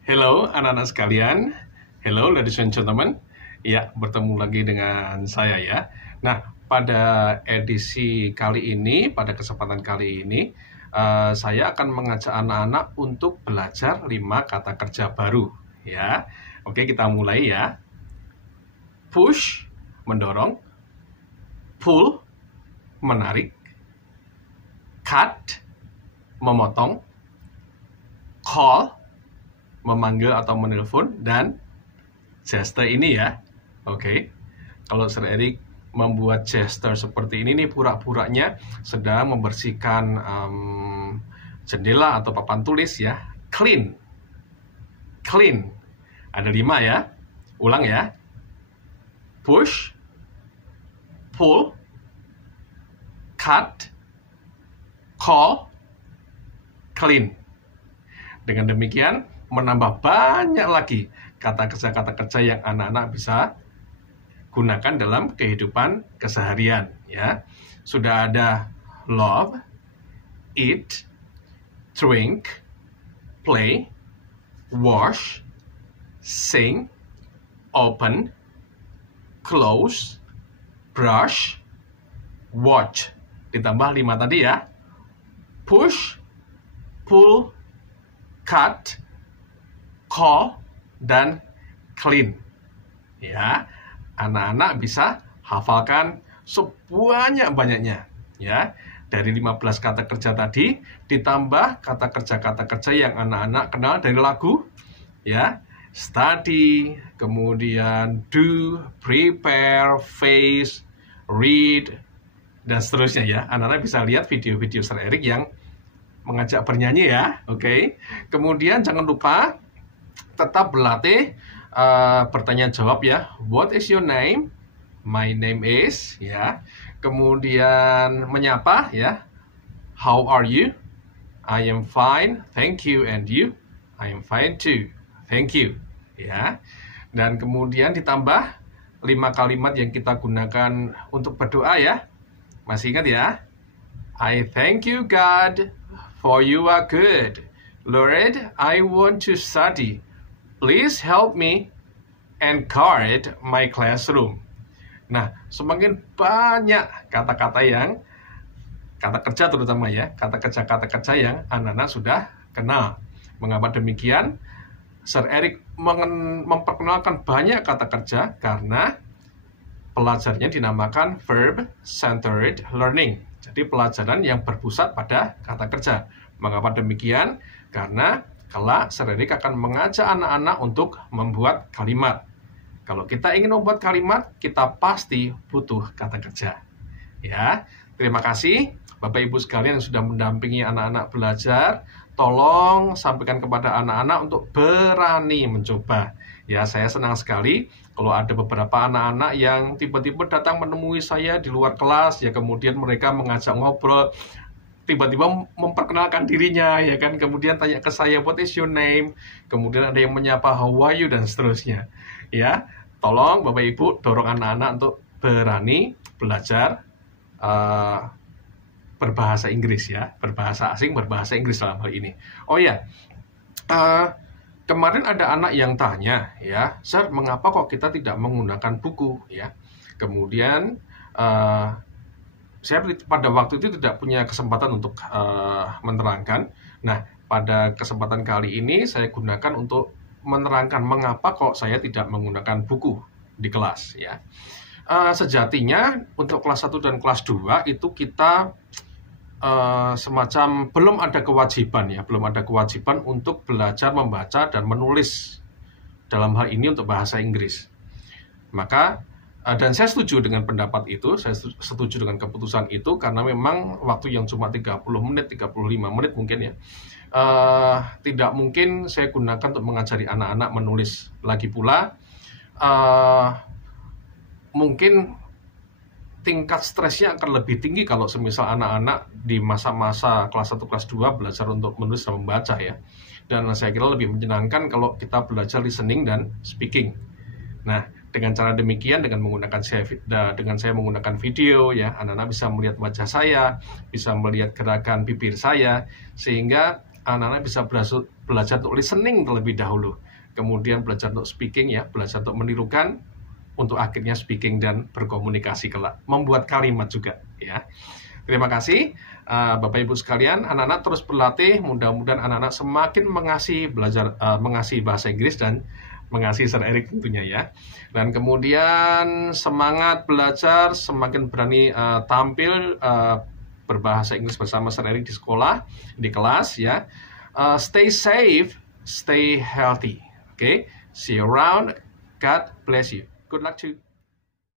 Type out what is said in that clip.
Hello anak-anak sekalian, hello ladies and gentlemen. Ya, bertemu lagi dengan saya ya. Nah, pada edisi kali ini, pada kesempatan kali ini, saya akan mengajak anak-anak untuk belajar 5 kata kerja baru ya. Oke, kita mulai ya. Push, mendorong. Pull, menarik. Cut, memotong. Call, memanggil atau menelpon, dan gesture ini ya. Oke. Kalau Sir Erik membuat gesture seperti ini nih, pura-puranya sedang membersihkan jendela atau papan tulis ya. Clean. Clean. Ada 5 ya. Ulang ya. Push, pull, cut, call, clean. Dengan demikian menambah banyak lagi kata kerja yang anak-anak bisa gunakan dalam kehidupan keseharian ya. Sudah ada love, eat, drink, play, wash, sing, open, close, brush, watch. Ditambah 5 tadi ya. Push, pull, cut, call, dan clean. Ya, anak-anak bisa hafalkan sebanyak-banyaknya ya. Dari 15 kata kerja tadi ditambah kata kerja yang anak-anak kenal dari lagu ya. Study, kemudian do, prepare, face, read, dan seterusnya ya. Anak-anak bisa lihat video-video Sir Erik yang mengajak bernyanyi ya. Oke. Kemudian jangan lupa tetap berlatih bertanya jawab ya. What is your name? My name is ya. Kemudian menyapa ya. How are you? I am fine, thank you. And you? I am fine too, thank you ya. Dan kemudian ditambah 5 kalimat yang kita gunakan untuk berdoa ya. Masih ingat ya? I thank you God, for you are good. Lord, I want to study. Please help me and guard my classroom. Nah, semakin banyak kata-kata kerja terutama ya, kata kerja yang anak-anak sudah kenal. Mengapa demikian? Sir Erik memperkenalkan banyak kata kerja karena pelajarannya dinamakan verb-centered learning. Jadi pelajaran yang berpusat pada kata kerja. Mengapa demikian? Karena kelak Sir Erik akan mengajak anak-anak untuk membuat kalimat. Kalau kita ingin membuat kalimat, kita pasti butuh kata kerja. Ya, terima kasih Bapak Ibu sekalian yang sudah mendampingi anak-anak belajar. Tolong sampaikan kepada anak-anak untuk berani mencoba. Ya, saya senang sekali kalau ada beberapa anak-anak yang tiba-tiba datang menemui saya di luar kelas, ya kemudian mereka mengajak ngobrol, tiba-tiba memperkenalkan dirinya, ya kan, kemudian tanya ke saya, what is your name? Kemudian ada yang menyapa, how are you? Dan seterusnya. Ya, tolong Bapak Ibu dorong anak-anak untuk berani belajar berbahasa Inggris ya, berbahasa asing, berbahasa Inggris dalam hal ini. Oh ya, kemarin ada anak yang tanya ya, Sir, mengapa kok kita tidak menggunakan buku ya? Kemudian saya pada waktu itu tidak punya kesempatan untuk menerangkan. Nah, pada kesempatan kali ini saya gunakan untuk menerangkan mengapa kok saya tidak menggunakan buku di kelas ya. Sejatinya untuk kelas 1 dan kelas 2 itu kita semacam belum ada kewajiban untuk belajar membaca dan menulis dalam hal ini untuk bahasa Inggris. Maka dan saya setuju dengan pendapat itu, saya setuju dengan keputusan itu karena memang waktu yang cuma 30 menit, 35 menit mungkin ya. Tidak mungkin saya gunakan untuk mengajari anak-anak menulis. Lagi pula mungkin tingkat stresnya akan lebih tinggi kalau semisal anak-anak di masa-masa kelas 1, kelas 2 belajar untuk menulis dan membaca ya. Dan saya kira lebih menyenangkan kalau kita belajar listening dan speaking. Nah, dengan cara demikian, dengan saya menggunakan video ya, anak-anak bisa melihat wajah saya, bisa melihat gerakan bibir saya, sehingga anak-anak bisa belajar untuk listening terlebih dahulu, kemudian belajar untuk speaking ya, belajar untuk menirukan, untuk akhirnya speaking dan berkomunikasi kelak, membuat kalimat juga ya. Terima kasih Bapak Ibu sekalian, anak-anak terus berlatih, mudah-mudahan anak-anak semakin mengasihi bahasa Inggris dan mengasihi Sir Eric tentunya ya. Dan kemudian semangat belajar, semakin berani tampil berbahasa Inggris bersama Sir Eric di sekolah, di kelas ya. Stay safe, stay healthy. Okay, see you around. God bless you. Good luck to you.